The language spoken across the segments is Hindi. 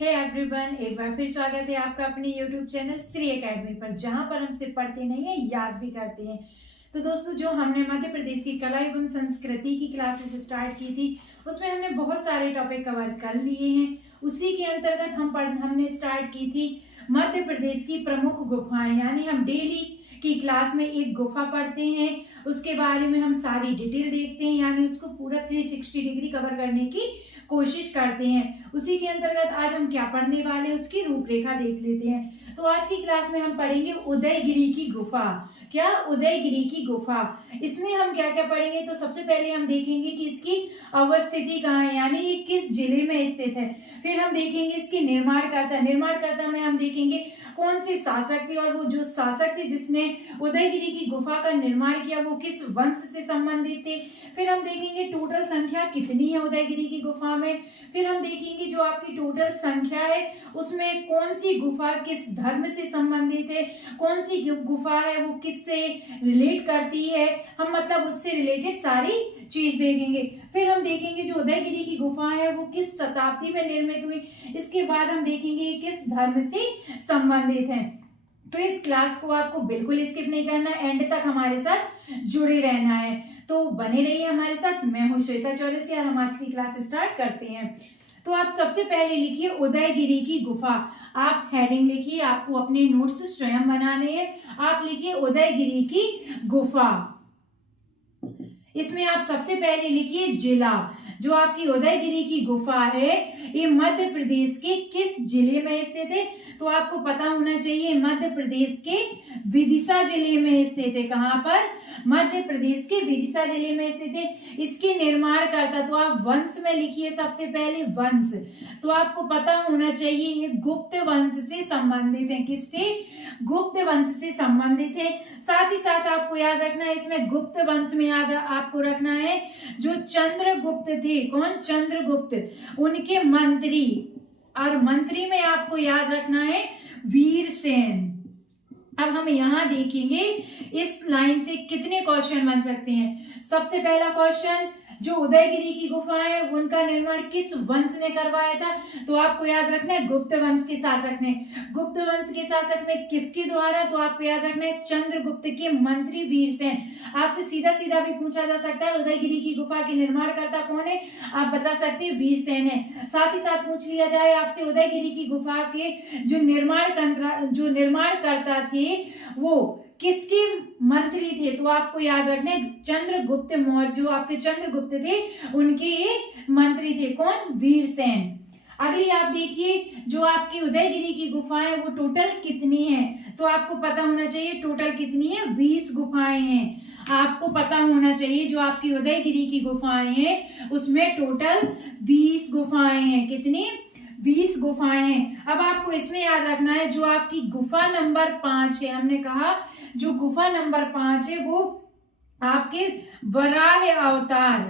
हे एवरीवन, एक बार फिर स्वागत है आपका अपने YouTube चैनल श्री एकेडमी पर, जहां पर हम सिर्फ पढ़ते नहीं है, याद भी करते हैं। तो दोस्तों, जो हमने मध्य प्रदेश की कला एवं संस्कृति की क्लासेस स्टार्ट की थी, उसमें हमने बहुत सारे टॉपिक कवर कर लिए हैं। उसी के अंतर्गत हमने स्टार्ट की थी मध्य प्रदेश की प्रमुख गुफाएं, यानी हम डेली की क्लास में एक गुफा पढ़ते हैं, उसके बारे में हम सारी डिटेल देखते हैं, यानी उसको पूरा 360 डिग्री कवर करने की कोशिश करते हैं। उसी के अंतर्गत आज हम क्या पढ़ने वाले उसकी रूपरेखा देख लेते हैं। तो आज की क्लास में हम पढ़ेंगे उदयगिरी की गुफा। क्या? उदयगिरी की गुफा। इसमें हम क्या क्या पढ़ेंगे? तो सबसे पहले हम देखेंगे कि इसकी अवस्थिति कहाँ है, यानी ये किस जिले में स्थित है। फिर हम देखेंगे इसके निर्माणकर्ता में हम देखेंगे कौन से शासक थे, और वो जो शासक थे जिसने उदयगिरी की गुफा का निर्माण किया वो किस वंश से संबंधित थे। फिर हम देखेंगे टोटल संख्या कितनी है उदयगिरी की गुफा में। फिर हम देखेंगे जो आपकी टोटल संख्या है उसमें कौन सी गुफा किस धर्म से संबंधित है, कौन सी गुफा है वो किससे रिलेट करती है, हम मतलब उससे रिलेटेड सारी चीज देखेंगे। फिर हम देखेंगे जो उदयगिरी की गुफा है वो किस शताब्दी में निर्मित हुई। इसके बाद हम देखेंगे किस धर्म से संबंधित है। तो इस क्लास को आपको बिल्कुल स्किप नहीं करना, एंड तक हमारे साथ जुड़े रहना है। तो बने रहिए हमारे साथ। मैं हूं श्वेता चौरसिया और हम आज की क्लास स्टार्ट करते हैं। तो आप सबसे पहले लिखिए उदयगिरी की गुफा। आप हेडिंग लिखिए, आपको अपने नोट्स स्वयं बनाने हैं। आप लिखिए उदयगिरी की गुफा। इसमें आप सबसे पहले लिखिए जिला। जो आपकी उदयगिरी की गुफा है ये मध्य प्रदेश के किस जिले में स्थित है? तो आपको पता होना चाहिए मध्य प्रदेश के विदिशा जिले में स्थित है। कहाँ पर? मध्य प्रदेश के विदिशा जिले में स्थित है। इसके निर्माणकर्ता, तो आप वंश में लिखिए सबसे पहले वंश। तो आपको पता होना चाहिए ये गुप्त वंश से संबंधित है। किससे? गुप्त वंश से संबंधित है। साथ ही साथ आपको याद रखना है इसमें गुप्त वंश में याद आपको रखना है जो चंद्रगुप्त थे। कौन? चंद्रगुप्त। उनके मंत्री, और मंत्री में आपको याद रखना है वीरसेन। अब हम यहाँ देखेंगे इस लाइन से कितने क्वेश्चन बन सकते हैं। सबसे पहला क्वेश्चन, जो उदयगिरी की गुफा है उनका निर्माण किस वंश ने करवाया था? तो आपको याद रखना है गुप्त वंश के शासक ने। गुप्त वंश के शासक में किसके द्वारा? तो आपको याद रखना है चंद्रगुप्त के मंत्री वीरसेन। आपसे सीधा सीधा भी पूछा जा सकता है उदयगिरी की गुफा के निर्माणकर्ता कौन है, आप बता सकते हैं वीरसेन है। साथ ही साथ पूछ लिया जाए आपसे उदयगिरी की गुफा के जो निर्माणकर्ता थे वो किसके मंत्री थे? तो आपको याद रखना है चंद्रगुप्त मौर्य। जो आपके चंद्रगुप्त थे उनके ये मंत्री थे। कौन? वीरसेन। अगली आप देखिए जो आपकी उदयगिरी की गुफाएं वो टोटल कितनी है? तो आपको पता होना चाहिए टोटल कितनी है। 20 गुफाएं हैं। आपको पता होना चाहिए जो आपकी उदयगिरी की गुफाएं हैं उसमें टोटल 20 गुफाएं हैं। कितनी? 20 गुफाएं हैं। अब आपको इसमें याद रखना है जो आपकी गुफा नंबर 5 है, हमने कहा जो गुफा नंबर 5 है वो आपके वराह अवतार,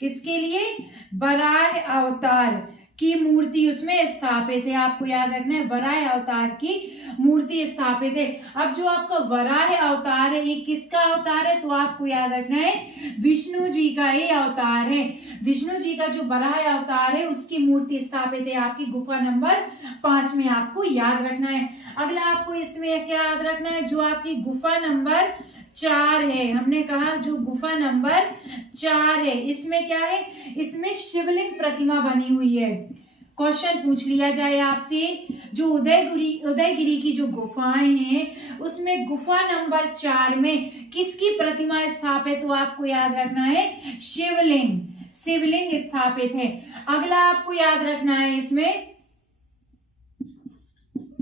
किसके लिए? वराह अवतार की मूर्ति उसमें स्थापित है। आपको याद रखना है वराह अवतार की मूर्ति स्थापित है। अब जो आपका वराह अवतार है ये किसका अवतार है? तो आपको याद रखना है विष्णु जी का ये अवतार है। विष्णु जी का जो वराह अवतार है उसकी मूर्ति स्थापित है आपकी गुफा नंबर 5 में। आपको याद रखना है। अगला आपको इसमें क्या याद रखना है? जो आपकी गुफा नंबर 4 है, हमने कहा जो गुफा नंबर 4 है इसमें क्या है? इसमें शिवलिंग प्रतिमा बनी हुई है। क्वेश्चन पूछ लिया जाए आपसे जो उदयगिरी की जो गुफाएं हैं उसमें गुफा नंबर 4 में किसकी प्रतिमा स्थापित? तो आपको याद रखना है शिवलिंग स्थापित है। अगला आपको याद रखना है इसमें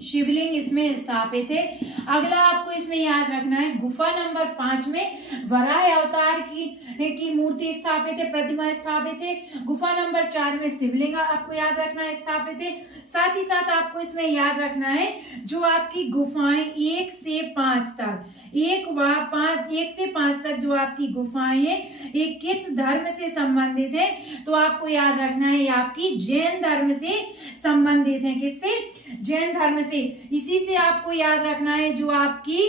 शिवलिंग इसमें स्थापित है। अगला आपको इसमें याद रखना है गुफा नंबर 5 में वराह अवतार की मूर्ति स्थापित है, प्रतिमा स्थापित है। गुफा नंबर 4 में शिवलिंग आपको याद रखना है स्थापित है। साथ ही साथ आपको इसमें याद रखना है जो आपकी गुफाएं 1 से 5 तक, 1 से 5 तक जो आपकी गुफाएं हैं ये किस धर्म से संबंधित है? तो आपको याद रखना है ये आपकी जैन धर्म से संबंधित है। किससे? जैन धर्म से। इसी से आपको याद रखना है जो आपकी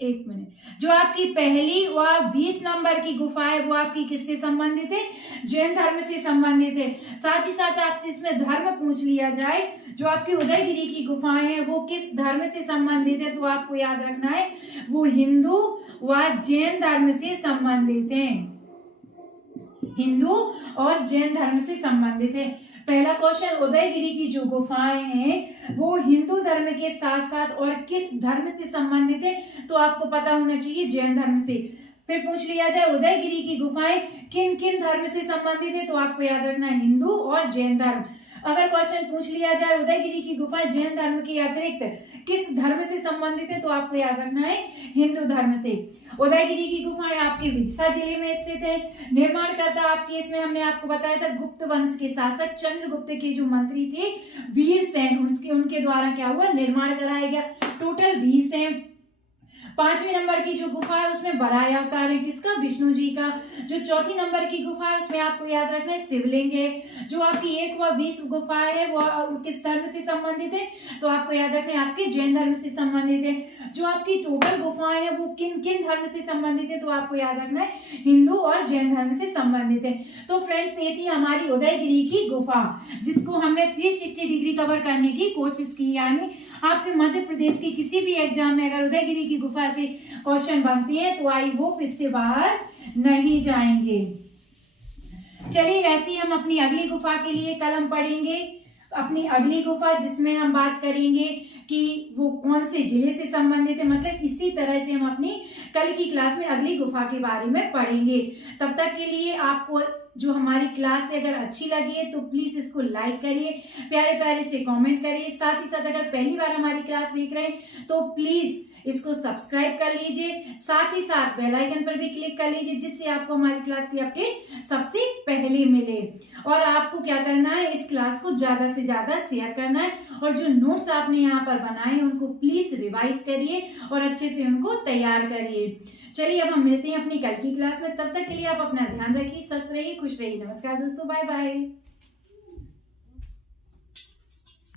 एक मिनट, जो आपकी पहली व 20 नंबर की गुफा है वो आपकी किससे संबंधित है? जैन धर्म से संबंधित है। साथ ही साथ आपसे इसमें धर्म पूछ लिया जाए, जो आपकी उदयगिरी की गुफाएं हैं वो किस धर्म से संबंधित है, तो आपको याद रखना है वो हिंदू व जैन धर्म से संबंधित है। हिंदू और जैन धर्म से संबंधित है। पहला क्वेश्चन, उदयगिरी की जो गुफाएं हैं वो हिंदू धर्म के साथ साथ और किस धर्म से संबंधित है, तो आपको पता होना चाहिए जैन धर्म से। फिर पूछ लिया जाए उदयगिरी की गुफाएं किन किन धर्म से संबंधित है, तो आपको याद रखना है हिंदू और जैन धर्म। अगर क्वेश्चन पूछ लिया जाए उदयगिरी की गुफाएं जैन धर्म के अतिरिक्त किस धर्म से संबंधित है, तो आपको याद रखना है हिंदू धर्म से। उदयगिरी की गुफाएं आपके विदिशा जिले में स्थित है। निर्माणकर्ता आपके इसमें हमने आपको बताया था गुप्त वंश के शासक चंद्रगुप्त के जो मंत्री थे वीरसेन, उनके द्वारा क्या हुआ, निर्माण कराया गया। टोटल 20 है। 5वें नंबर की जो गुफा है उसमें बराह अवतार है, किसका, विष्णु जी का। जो 4थी नंबर की गुफा है उसमें आपको याद रखना है शिवलिंग है। जो आपकी 1 व 20 गुफा है वो किस धर्म से संबंधित है, तो आपको याद रखना है आपके जैन धर्म से संबंधित है। जो आपकी टोटल गुफाएं हैं वो किन किन धर्म से संबंधित है, तो आपको याद रखना है हिंदू और जैन धर्म से संबंधित है। तो फ्रेंड्स ये थी हमारी उदयगिरी की गुफा, जिसको हमने 360 डिग्री कवर करने की कोशिश की। यानी आपके मध्य प्रदेश के किसी भी एग्जाम में अगर उदयगिरी की गुफा से क्वेश्चन बनती है तो आई होप इससे बाहर नहीं जाएंगे। चलिए वैसे हम अपनी अगली गुफा के लिए कल हम पढ़ेंगे अपनी अगली गुफा, जिसमें हम बात करेंगे कि वो कौन से जिले से संबंधित है। मतलब इसी तरह से हम अपनी कल की क्लास में अगली गुफा के बारे में पढ़ेंगे। तब तक के लिए आपको जो हमारी क्लास है अगर अच्छी लगी है तो प्लीज इसको लाइक करिए, प्यारे प्यारे से कमेंट करिए। साथ ही साथ अगर पहली बार हमारी क्लास देख रहे हैं तो प्लीज इसको सब्सक्राइब कर लीजिए। साथ ही साथ बेल आइकन पर भी क्लिक कर लीजिए, जिससे आपको हमारी क्लास की अपडेट सबसे पहले मिले। और आपको क्या करना है, इस क्लास को ज्यादा से ज्यादा शेयर करना है, और जो नोट्स आपने यहाँ पर बनाए हैं उनको प्लीज रिवाइज करिए और अच्छे से उनको तैयार करिए। चलिए अब हम मिलते हैं अपनी कल की क्लास में। तब तक के लिए आप अपना ध्यान रखिए, स्वस्थ रहिए, खुश रहिए। नमस्कार दोस्तों, बाय बाय।